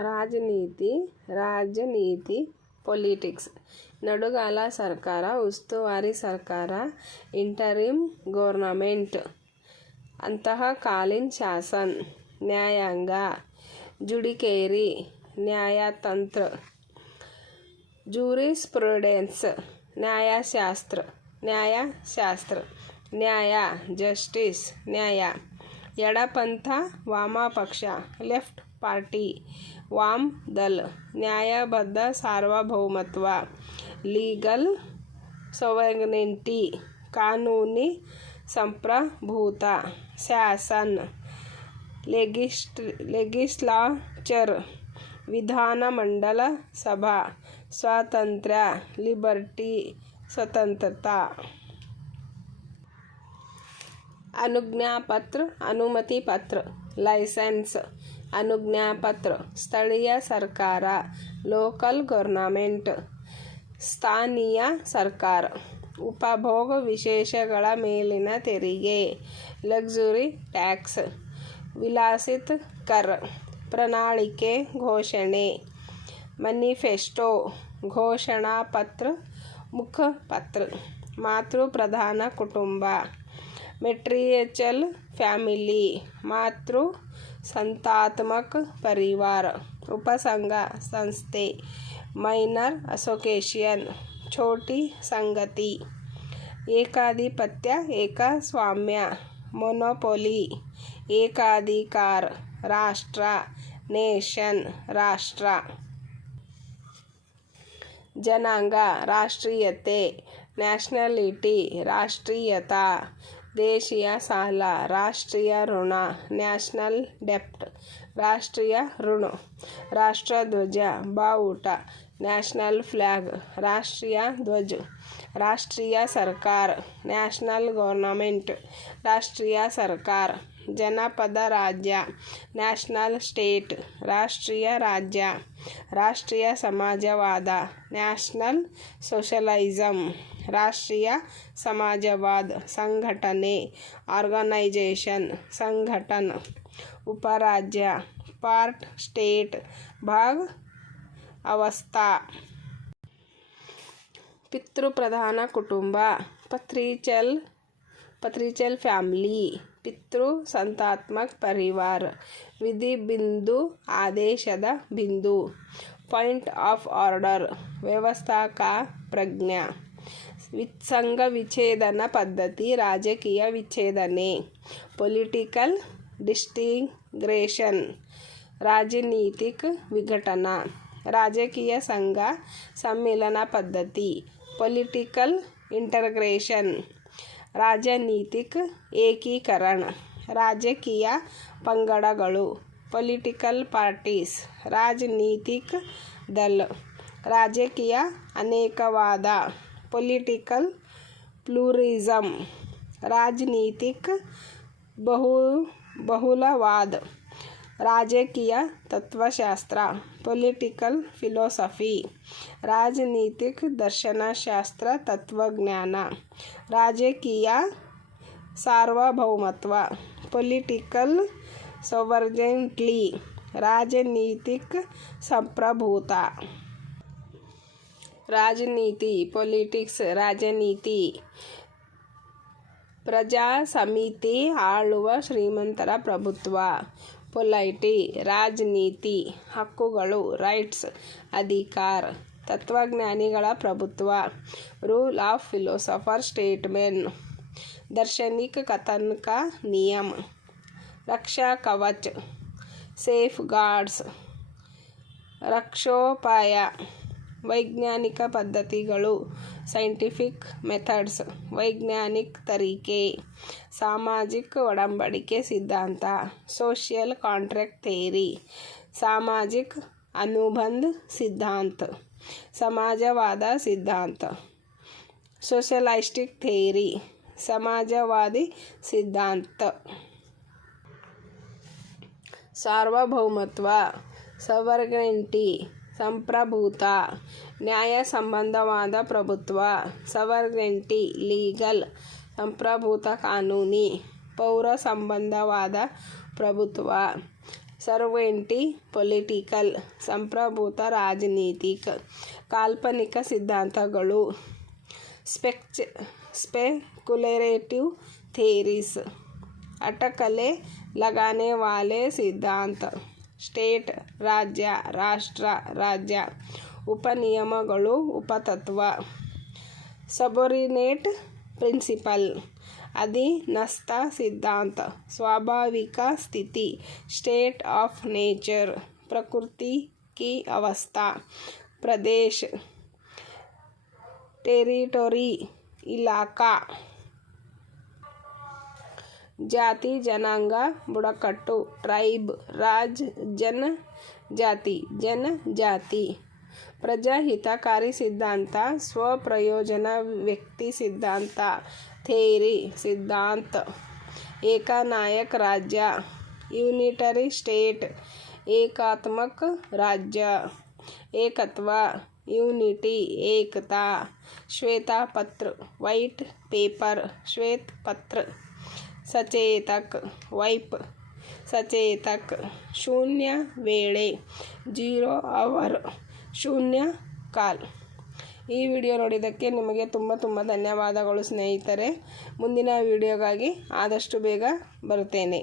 ರಾಜನೀತಿ politics. ನಡುಗಾಲ ಸರ್ಕಾರ, ಉಸ್ತುವಾರಿ ಸರ್ಕಾರ, ಇಂಟರಿಮ್ ಗೌರ್ನಮೆಂಟ್, ಅಂತಃಕಾಲೀನ ಶಾಸನ, ನ್ಯಾಯಾಂಗ, ಜುಡಿಷಿಯರಿ, ನ್ಯಾಯತಂತ್ರ, ಜೂರಿಸ್ಪ್ರುಡೆನ್ಸ್, ನ್ಯಾಯಶಾಸ್ತ್ರ, ನ್ಯಾಯ, ಜಸ್ಟಿಸ್, ನ್ಯಾಯ, ಎಡಪಂಥ, ವಾಮಪಕ್ಷ, ಲೆಫ್ಟ್ ಪಾರ್ಟಿ, ವಾಮ್ ದಳ, ನ್ಯಾಯಬದ್ಧ ಸಾರ್ವಭೌಮತ್ವ, ಲೀಗಲ್ ಸೊವೆರೆನಿಟಿ, ಕಾನೂನಿ ಸಂಪ್ರಭುತ, ಶಾಸನ, ಲೆಗಿಸ್ಲಾಚರ್, ವಿಧಾನಮಂಡಲ ಸಭಾ, ಸ್ವಾತಂತ್ರ್ಯ, ಲಿಬರ್ಟಿ, ಸ್ವತಂತ್ರತಾ. ಅನುಜ್ಞಾಪತ್ರ, ಅನುಮತಿ ಪತ್ರ, ಲೈಸೆನ್ಸ್, ಅನುಜ್ಞಾಪತ್ರ, ಸ್ಥಳೀಯ ಸರ್ಕಾರ, ಲೋಕಲ್ ಗೌರ್ನಮೆಂಟ್, ಸ್ಥಾನೀಯ ಸರ್ಕಾರ. ಉಪಭೋಗ ವಿಶೇಷಗಳ ಮೇಲಿನ ತೆರಿಗೆ, ಲಕ್ಸುರಿ ಟ್ಯಾಕ್ಸ್, ವಿಲಾಸಿತ ಕರ. ಪ್ರಣಾಳಿಕೆ, ಘೋಷಣೆ, ಮ್ಯಾನಿಫೆಸ್ಟೋ, ಘೋಷಣಾ ಪತ್ರ, ಮುಖಪತ್ರ. ಮಾತೃಪ್ರಧಾನ ಕುಟುಂಬ, ಮೆಟ್ರಿಯರ್ಚಲ್ ಫ್ಯಾಮಿಲಿ, ಮಾತೃ ಸಂತಾತ್ಮಕ ಪರಿವಾರ. ಉಪಸಂಘ, ಸಂಸ್ಥೆ, ಮೈನರ್ ಅಸೋಸಿಯೇಷನ್, ಛೋಟಿ ಸಂಗತಿ. ಏಕಾಧಿಪತ್ಯ, ಏಕಸ್ವಾಮ್ಯ, ಮೊನೊಪೊಲಿ, ಏಕಾಧಿಕಾರ. ರಾಷ್ಟ್ರ, ನೇಷನ್, ರಾಷ್ಟ್ರ. ಜನಾಂಗ, ರಾಷ್ಟ್ರೀಯತೆ, ನ್ಯಾಷನಾಲಿಟಿ, ರಾಷ್ಟ್ರೀಯತಾ. ದೇಶೀಯ ಸಾಲ, ರಾಷ್ಟ್ರೀಯ ಋಣ, ನ್ಯಾಷನಲ್ ಡೆಬ್ಟ್, ರಾಷ್ಟ್ರೀಯ ಋಣ. ರಾಷ್ಟ್ರಧ್ವಜ, ಬಾವುಟ, ನ್ಯಾಷನಲ್ ಫ್ಲ್ಯಾಗ್, ರಾಷ್ಟ್ರೀಯ ಧ್ವಜ. ರಾಷ್ಟ್ರೀಯ ಸರ್ಕಾರ, ನ್ಯಾಷನಲ್ ಗೌರ್ನಮೆಂಟ್, ರಾಷ್ಟ್ರೀಯ ಸರ್ಕಾರ. ಜನಪದ ರಾಜ್ಯ, ನ್ಯಾಷನಲ್ ಸ್ಟೇಟ್, ರಾಷ್ಟ್ರೀಯ ರಾಜ್ಯ. ರಾಷ್ಟ್ರೀಯ ಸಮಾಜವಾದ, ನ್ಯಾಷನಲ್ ಸೋಷಲಿಸಮ್, ರಾಷ್ಟ್ರೀಯ ಸಮಾಜವಾದ. ಸಂಘಟನೆ, ಆರ್ಗನೈಜೇಷನ್, ಸಂಘಟನ್. ಉಪರಾಜ್ಯ, ಪಾರ್ಟ್, ಸ್ಟೇಟ್, ಭಾಗ, ಅವಸ್ಥಾ. ಪಿತೃಪ್ರಧಾನ ಕುಟುಂಬ, ಪತ್ರಿಚಲ್ ಫ್ಯಾಮಿಲಿ, ಪಿತೃ ಸಂತಾತ್ಮಕ ಪರಿವಾರ. ವಿಧಿ ಬಿಂದು, ಆದೇಶದ ಬಿಂದು. ಪಾಯಿಂಟ್ ಆಫ್ ಆರ್ಡರ್, ವ್ಯವಸ್ಥಾ ಕಾ ಪ್ರಜ್ಞಾ. ಸಂಘ ವಿಚ್ಛೇದನ ಪದ್ಧತಿ, ರಾಜಕೀಯ ವಿಚ್ಛೇದನೆ. Political disintegration, ರಾಜನೀತಿಕ ವಿಘಟನ. ರಾಜಕೀಯ ಸಂಘ ಸಮ್ಮಿಲನ ಪದ್ಧತಿ, ಪೊಲಿಟಿಕಲ್ ಇಂಟಗ್ರೇಷನ್. ರಾಜನೀತಿಕ ಏಕೀಕರಣ. ರಾಜಕೀಯ ಪಂಗಡಗಳು, ಪೊಲಿಟಿಕಲ್ ಪಾರ್ಟೀಸ್. ರಾಜನೀತಿಕ ದಳ. ರಾಜಕೀಯ ಅನೇಕವಾದ, ಪೊಲಿಟಿಕಲ್ ಪ್ಲೂರಿಸಮ್. ರಾಜನೀತಿಕ ಬಹುಲವಾದ. ರಾಜಕೀಯ ತತ್ವಶಾಸ್ತ್ರ, ಪೊಲಿಟಿಕಲ್ ಫಿಲಾಸಫಿ. ರಾಜನೀತಿಕ ದರ್ಶನಶಾಸ್ತ್ರ, ತತ್ವಜ್ಞಾನ. ರಾಜಕೀಯ ಸಾರ್ವಭೌಮತ್ವ, ಪೊಲಿಟಿಕಲ್ ಸಾವರ್ಜೈನ್ಟಿ. ರಾಜನೀತಿಕ ಸಂಪ್ರಭುತ. ರಾಜನೀತಿ, ಪೊಲಿಟಿಕ್ಸ್. ರಾಜನೀತಿ, ಪ್ರಜಾಸಮಿತಿ, ಆಳುವ ಶ್ರೀಮಂತರ ಪ್ರಭುತ್ವ. ಪೊಲೈಟಿ, ರಾಜನೀತಿ, ಹಕ್ಕುಗಳು, ರೈಟ್ಸ್, ಅಧಿಕಾರ. ತತ್ವಜ್ಞಾನಿಗಳ ಪ್ರಭುತ್ವ, ರೂಲ್ ಆಫ್ ಫಿಲಾಸಫರ್ ಸ್ಟೇಟ್ಮೆನ್. ದಾರ್ಶನಿಕ ಕಥನ ಕಾ ನಿಯಮ. ರಕ್ಷಾ ಕವಚ, ಸೇಫ್ ಗಾರ್ಡ್ಸ್, ರಕ್ಷೋಪಾಯ. ವೈಜ್ಞಾನಿಕ ಪದ್ಧತಿಗಳು, ಸೈಂಟಿಫಿಕ್ ಮೆಥಡ್ಸ್, ವೈಜ್ಞಾನಿಕ ತರೀಕೆ. ಸಾಮಾಜಿಕ ಒಡಂಬಡಿಕೆ ಸಿದ್ಧಾಂತ, ಸೋಷಿಯಲ್ ಕಾಂಟ್ರಾಕ್ಟ್ ಥಿಯರಿ. ಸಾಮಾಜಿಕ ಅನುಬಂಧ ಸಿದ್ಧಾಂತ, ಸಮಾಜವಾದ ಸಿದ್ಧಾಂತ. ಸೋಷಲಿಸ್ಟಿಕ್ ಥಿಯರಿ, ಸಮಾಜವಾದಿ ಸಿದ್ಧಾಂತ. ಸಾರ್ವಭೌಮತ್ವ, ಸಾವರ್ಗೈನಿಟಿ, ಸಂಪ್ರಭುತ. ನ್ಯಾಯ ಸಂಬಂಧವಾದ ಪ್ರಭುತ್ವ, ಸಾವರ್ಗೈನಿಟಿ, ಲೀಗಲ್. ಸಂಪ್ರಭುತ, ಕಾನೂನಿ. ಪೌರ ಸಂಬಂಧವಾದ ಪ್ರಭುತ್ವ, ಸರ್ವೆಂಟಿ ಪೊಲಿಟಿಕಲ್, ಸಂಪ್ರಭುತ ರಾಜನೀತಿಕ. ಕಾಲ್ಪನಿಕ ಸಿದ್ಧಾಂತಗಳು ಸ್ಪೆಕ್ಯುಲೇಟಿವ್ ಥಿಯರೀಸ್, ಅಟಕಲೆ लगाने वाले ಸಿದ್ಧಾಂತ. ಸ್ಟೇಟ್ ರಾಜ್ಯ, ರಾಷ್ಟ್ರ, ರಾಜ್ಯ. ಉಪನಿಯಮಗಳು, ಉಪತತ್ವ. ಸಬೊರ್ಡಿನೇಟ್ ಪ್ರಿನ್ಸಿಪಲ್, ಅಧೀನಸ್ಥ ಸಿದ್ಧಾಂತ. ಸ್ವಾಭಾವಿಕ ಸ್ಥಿತಿ, ಸ್ಟೇಟ್ ಆಫ್ ನೇಚರ್, ಪ್ರಕೃತಿ की अवस्था. प्रदेश, टेरिटोरी, इलाका. ಜಾತಿ, ಜನಾಂಗ, ಬುಡಕಟ್ಟು. ಟ್ರೈಬ್, ರಾಜ್, ಜನಜಾತಿ, ಜನಜಾತಿ. ಪ್ರಜಾಹಿತಕಾರಿ ಸಿದ್ಧಾಂತ, ಸ್ವಪ್ರಯೋಜನ ವ್ಯಕ್ತಿ ಸಿದ್ಧಾಂತ. ಥಿಯರಿ, ಸಿದ್ಧಾಂತ. ಏಕನಾಯಕ ರಾಜ್ಯ, ಯೂನಿಟರಿ ಸ್ಟೇಟ್, ಏಕಾತ್ಮಕ ರಾಜ್ಯ. ಏಕತ್ವ, ಯೂನಿಟಿ, ಏಕತಾ. ಶ್ವೇತಪತ್ರ, ವೈಟ್ ಪೇಪರ್, ಶ್ವೇತ ಪತ್ರ. ಸಚೇತಕ, ವೈಪ್, ಸಚೇತಕ. ಶೂನ್ಯ ವೇಳೆ, 0 hour, ಶೂನ್ಯ ಕಾಲ. ಈ ವಿಡಿಯೋ ನೋಡಿದ್ದಕ್ಕೆ ನಿಮಗೆ ತುಂಬ ಧನ್ಯವಾದಗಳು ಸ್ನೇಹಿತರೆ. ಮುಂದಿನ ವಿಡಿಯೋಗಾಗಿ ಆದಷ್ಟು ಬೇಗ ಬರುತ್ತೇನೆ.